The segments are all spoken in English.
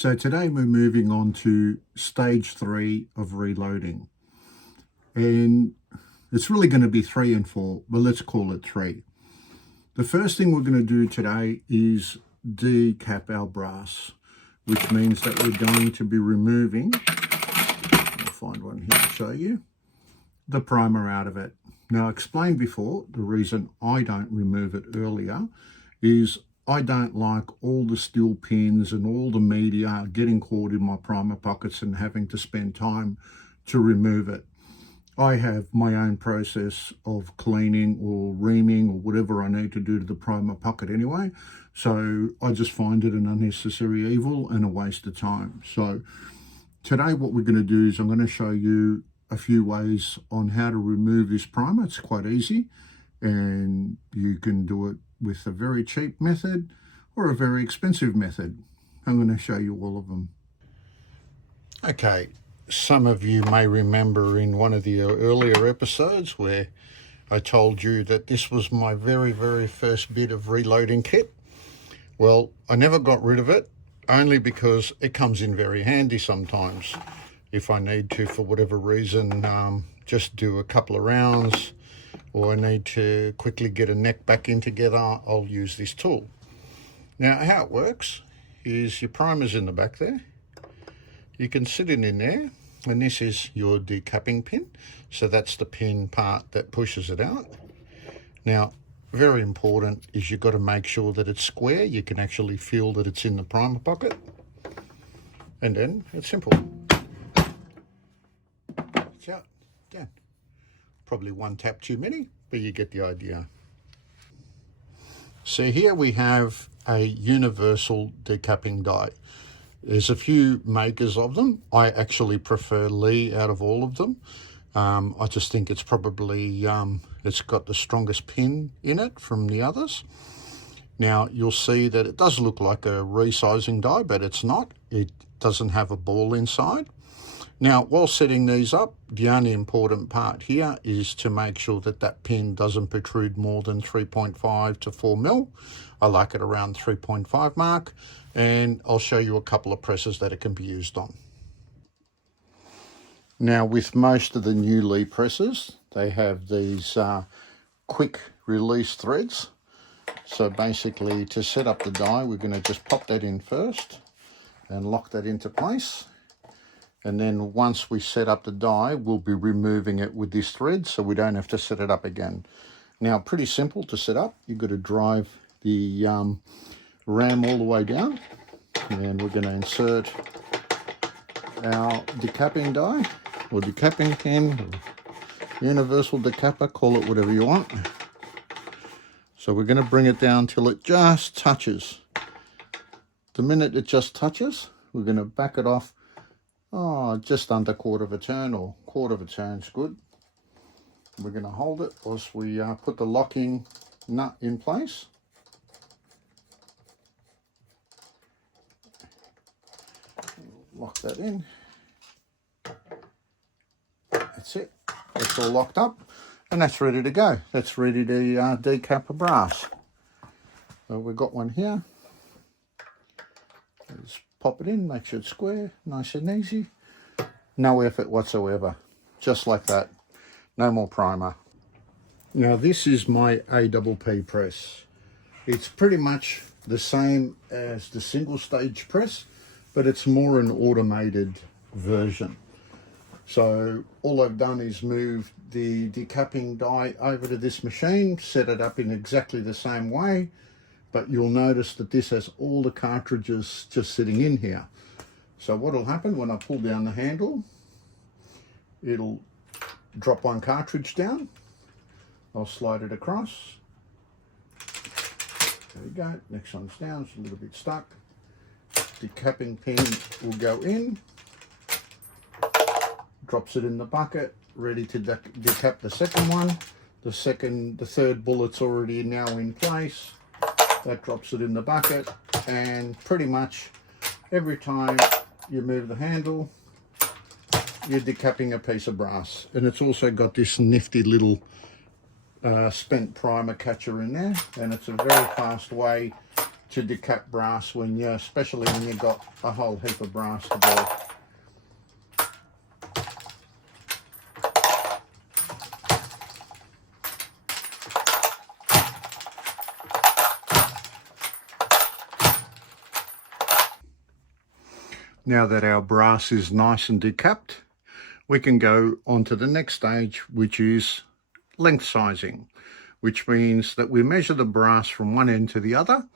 So today we're moving on to stage 3 of reloading. And it's really going to be 3 and 4, but let's call it 3. The first thing we're going to do today is decap our brass, which means that we're going to be removing, I'll find one here to show you, the primer out of it. Now, I explained before, the reason I don't remove it earlier is I don't like all the steel pins and all the media getting caught in my primer pockets and having to spend time to remove it. I have my own process of cleaning or reaming or whatever I need to do to the primer pocket anyway. So I just find it an unnecessary evil and a waste of time. So today what we're going to do is I'm going to show you a few ways on how to remove this primer. It's quite easy, and you can do it with a very cheap method or a very expensive method. I'm going to show you all of them. Okay, some of you may remember in one of the earlier episodes where I told you that this was my very first bit of reloading kit. Well, I never got rid of it, only because it comes in very handy sometimes. If I need to, for whatever reason, just do a couple of rounds, or I need to quickly get a neck back in together, I'll use this tool. Now, how it works is your primer's in the back there. You can sit it in there, and this is your decapping pin. So that's the pin part that pushes it out. Now, very important is you've got to make sure that it's square. You can actually feel that it's in the primer pocket. And then it's simple. It's out, down. Probably one tap too many, but you get the idea. So here we have a universal decapping die. There's a few makers of them. I actually prefer Lee out of all of them. I just think it's probably, it's got the strongest pin in it from the others. Now you'll see that it does look like a resizing die, but it's not. It doesn't have a ball inside. Now, while setting these up, the only important part here is to make sure that that pin doesn't protrude more than 3.5 to 4 mil. I like it around 3.5 mark, and I'll show you a couple of presses that it can be used on. Now, with most of the new Lee presses, they have these quick release threads. So basically, to set up the die, we're going to just pop that in first and lock that into place. And then once we set up the die, we'll be removing it with this thread, so we don't have to set it up again. Now, pretty simple to set up. You've got to drive the ram all the way down, and we're going to insert our decapping die, or decapping pin, or universal decapper, call it whatever you want. So we're going to bring it down till it just touches. The minute it just touches, we're going to back it off just under quarter of a turn, or quarter of a turn's good. We're going to hold it whilst we put the locking nut in place. Lock that in. That's it. It's all locked up, and that's ready to go. That's ready to decap a brass. So we've got one here. Just pop it in, make sure it's square, nice and easy. No effort whatsoever, just like that. No more primer. Now this is my APP press. It's pretty much the same as the single stage press, but it's more an automated version. So all I've done is move the decapping die over to this machine, set it up in exactly the same way, but you'll notice that this has all the cartridges just sitting in here. So what will happen when I pull down the handle, it'll drop one cartridge down. I'll slide it across. There we go. Next one's down, it's a little bit stuck. Decapping pin will go in, drops it in the bucket, ready to decap the second one. The third bullet's already now in place. That drops it in the bucket, and pretty much every time you move the handle, you're decapping a piece of brass. And it's also got this nifty little spent primer catcher in there, and it's a very fast way to decap brass when you, especially when you've got a whole heap of brass to go. Now that our brass is nice and decapped, we can go on to the next stage, which is length sizing, which means that we measure the brass from one end to the other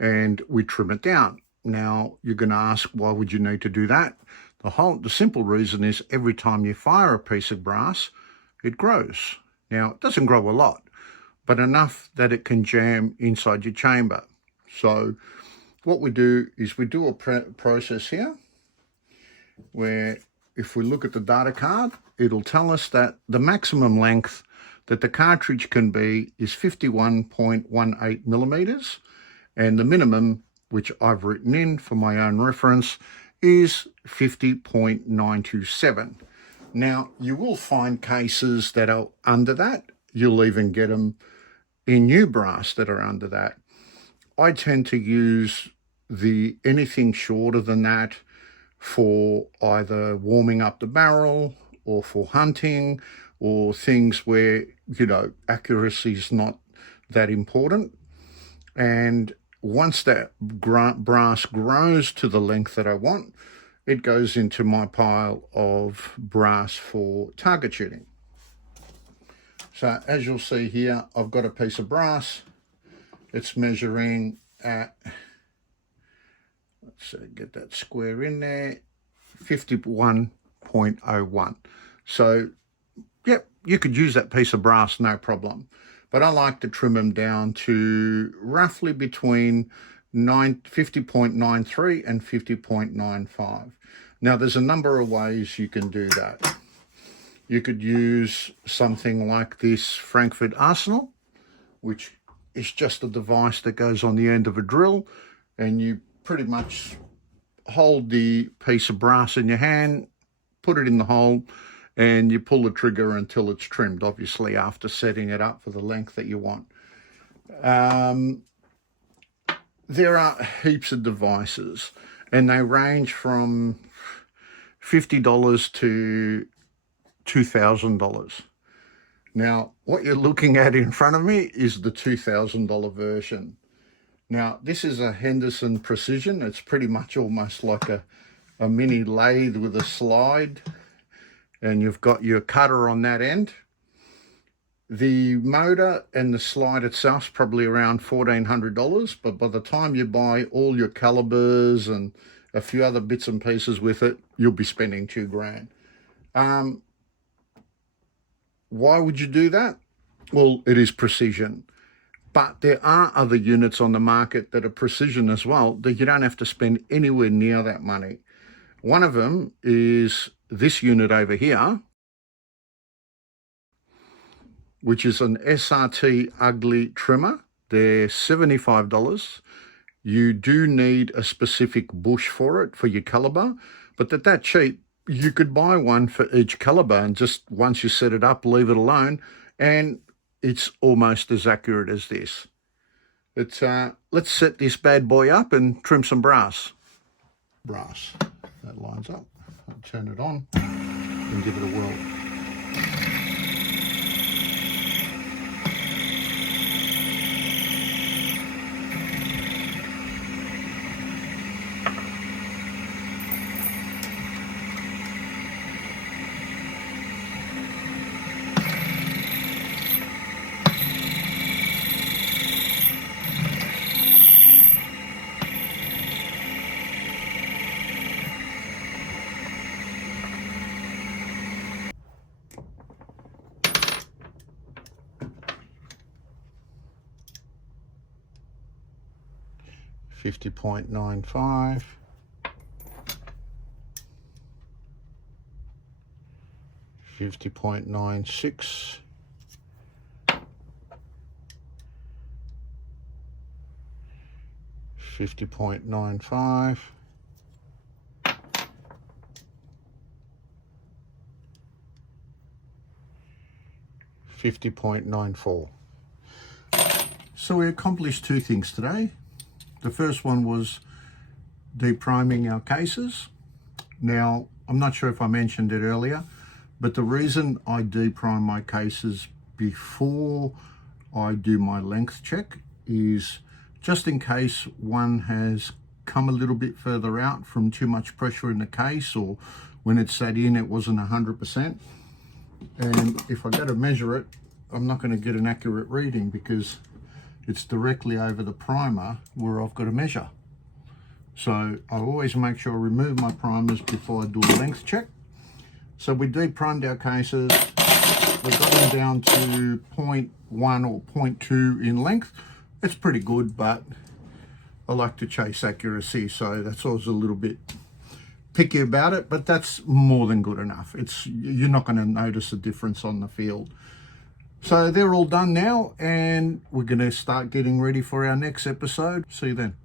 and we trim it down. Now you're going to ask, why would you need to do that? The simple reason is every time you fire a piece of brass, it grows. Now it doesn't grow a lot, but enough that it can jam inside your chamber. So what we do is we do a process here where if we look at the data card, it'll tell us that the maximum length that the cartridge can be is 51.18 millimeters, and the minimum, which I've written in for my own reference, is 50.927. Now, you will find cases that are under that. You'll even get them in new brass that are under that. I tend to use anything shorter than that for either warming up the barrel or for hunting or things where, you know, accuracy is not that important. And once that brass grows to the length that I want, it goes into my pile of brass for target shooting. So as you'll see here, I've got a piece of brass. It's measuring at, let's get that square in there, 51.01. So, yep, you could use that piece of brass, no problem. But I like to trim them down to roughly between 50.93 and 50.95. Now, there's a number of ways you can do that. You could use something like this Frankfurt Arsenal, which is just a device that goes on the end of a drill, and you pretty much hold the piece of brass in your hand, put it in the hole, and you pull the trigger until it's trimmed, obviously after setting it up for the length that you want. There are heaps of devices, and they range from $50 to $2,000. Now, what you're looking at in front of me is the $2,000 version. Now, this is a Henderson Precision. It's pretty much almost like a mini lathe with a slide, and you've got your cutter on that end. The motor and the slide itself is probably around $1,400, but by the time you buy all your calibers and a few other bits and pieces with it, you'll be spending $2,000. Why would you do that? Well, it is precision. But there are other units on the market that are precision as well that you don't have to spend anywhere near that money. One of them is this unit over here, which is an SRT ugly trimmer. They're $75. You do need a specific bush for it, for your caliber, but at that cheap, you could buy one for each caliber and just once you set it up, leave it alone, and it's almost as accurate as this. But let's set this bad boy up and trim some brass. That lines up. I'll turn it on and give it a whirl. $50.95, $50.96, $50.95, $50.94. So we accomplished two things today. The first one was depriming our cases. Now, I'm not sure if I mentioned it earlier, but the reason I deprime my cases before I do my length check is just in case one has come a little bit further out from too much pressure in the case, or when it sat in it wasn't 100%. And if I go to measure it, I'm not going to get an accurate reading because it's directly over the primer where I've got to measure. So I always make sure I remove my primers before I do a length check. So we deprimed our cases. We've got them down to 0.1 or 0.2 in length. It's pretty good, but I like to chase accuracy, so that's always a little bit picky about it, but that's more than good enough. You're not going to notice a difference on the field. So they're all done now, and we're going to start getting ready for our next episode. See you then.